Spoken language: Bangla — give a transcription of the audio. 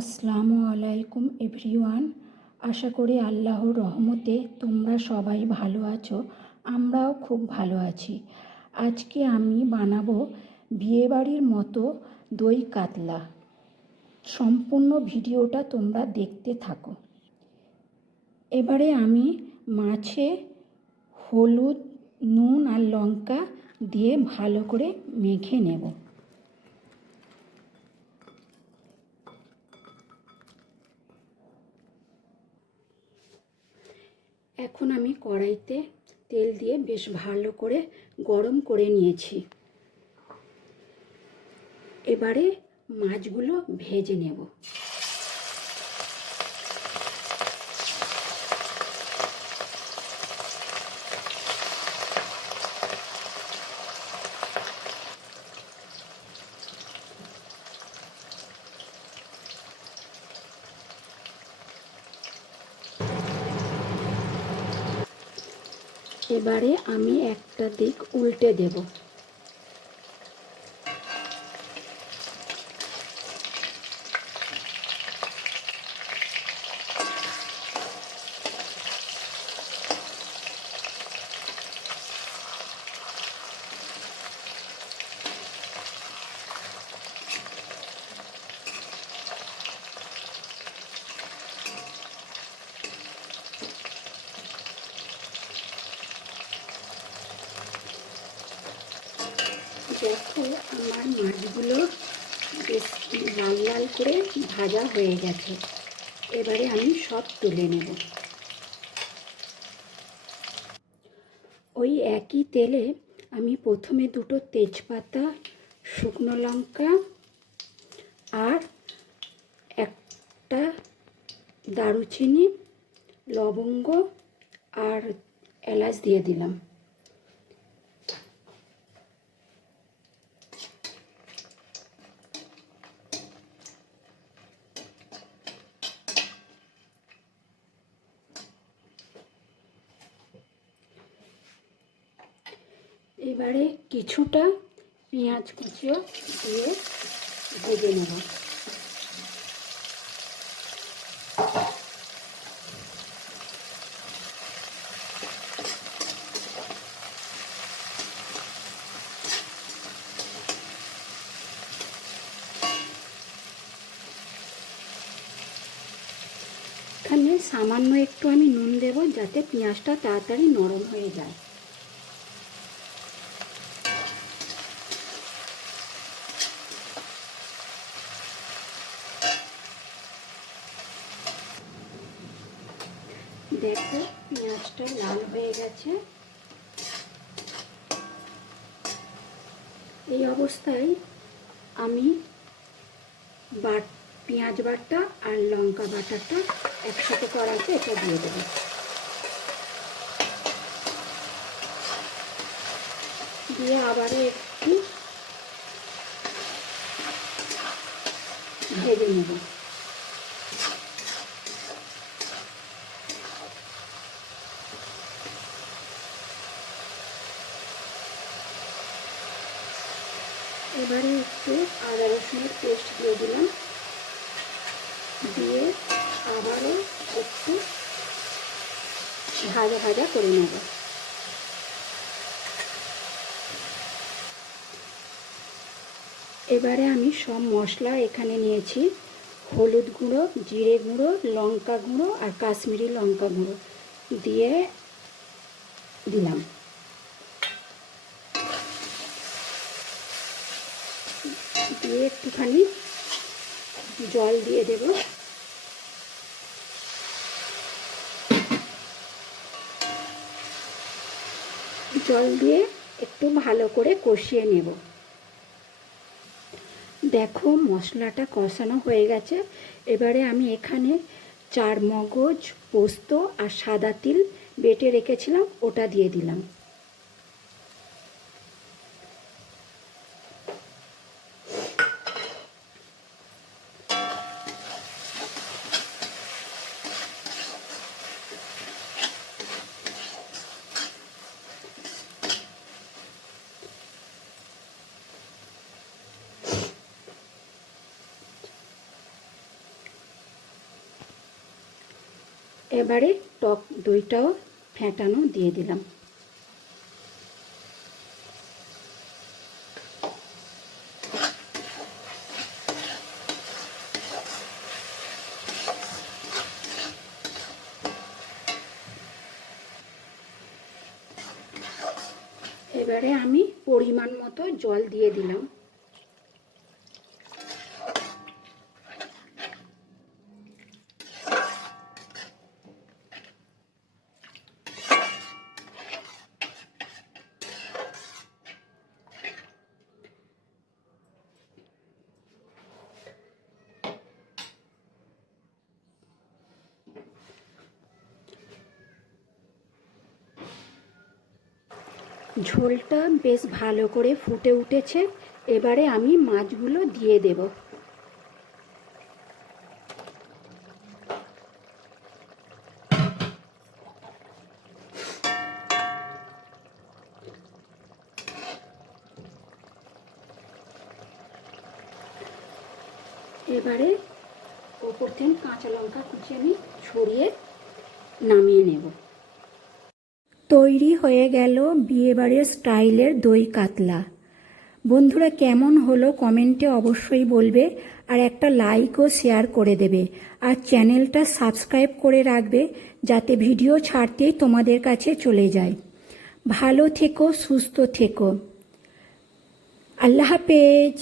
আসসালামু আলাইকুম এভরিওয়ান। আশা করি আল্লাহর রহমতে তোমরা সবাই ভালো আছো। আমরাও খুব ভালো আছি। আজকে আমি বানাবো বিয়েবাড়ির মতো দই কাতলা। সম্পূর্ণ ভিডিওটা তোমরা দেখতে থাকো। এবারে আমি মাছে হলুদ, নুন আর লঙ্কা দিয়ে ভালো করে মেখে নেব। এখন আমি কড়াইতে তেল দিয়ে বেশ ভালো করে গরম করে নিয়েছি। এবারে মাছগুলো ভেজে নেব। এবারে আমি একটা দিক উল্টে দেব। দেখো আমার মাছগুলো বেশ লাল লাল করে ভাজা হয়ে গেছে। এবারে আমি সব তুলে নেব। ওই একই তেলে আমি প্রথমে দুটো তেজপাতা, শুকনো লঙ্কা আর একটা দারুচিনি, লবঙ্গ আর এলাচ দিয়ে দিলাম। এবারে কিছুটা পেঁয়াজ কুচিও দিয়ে ভেজে নেব। এখানে সামান্য একটু আমি নুন দেব যাতে পেঁয়াজটা তাড়াতাড়ি নরম হয়ে যায়। দেখো পেঁয়াজটা লাল হয়ে গেছে। এই অবস্থায় আমি পেঁয়াজ বাটা আর লঙ্কা বাটাটা একসাথে কড়াইতে এটা দিয়ে দেবো। দিয়ে আবারও একটু ভেজে নেব। এবারে একটু আদা রসুনের পেস্ট দিয়ে দিলাম, দিয়ে আবারও একটু ভাজা ভাজা করে নেব। এবারে আমি সব মশলা এখানে নিয়েছি। হলুদ গুঁড়ো, জিরে গুঁড়ো, লঙ্কা গুঁড়ো আর কাশ্মীরি লঙ্কা গুঁড়ো দিয়ে দিলাম। দিয়ে একটুখানি জল দিয়ে দেব। জল দিয়ে একটু ভালো করে কষিয়ে নেব। দেখো মশলাটা কষানো হয়ে গেছে। এবারে আমি এখানে চারমগজ, পোস্ত আর সাদা তিল বেটে রেখেছিলাম ওটা দিয়ে দিলাম। এবারে টক দইটাও ফেটানো দিয়ে দিলাম। এবারে আমি পরিমাণ মতো জল দিয়ে দিলাম। ঝোলটা বেশ ভালো করে ফুটে উঠেছে। এবারে আমি মাছগুলো দিয়ে দেব। এবারে ওপর থেকে কাঁচা লঙ্কা কুচি আমি ছড়িয়ে নামিয়ে নেব। তৈরি হয়ে গেল বিয়েবাড়ির স্টাইলের দই কাতলা। বন্ধুরা, কেমন হলো কমেন্টে অবশ্যই বলবে, আর একটা লাইক ও শেয়ার করে দেবে, আর চ্যানেলটা সাবস্ক্রাইব করে রাখবে যাতে ভিডিও ছাড়তেই তোমাদের কাছে চলে যায়। ভালো থেকো, সুস্থ থেকো। আল্লাহ হাফেজ।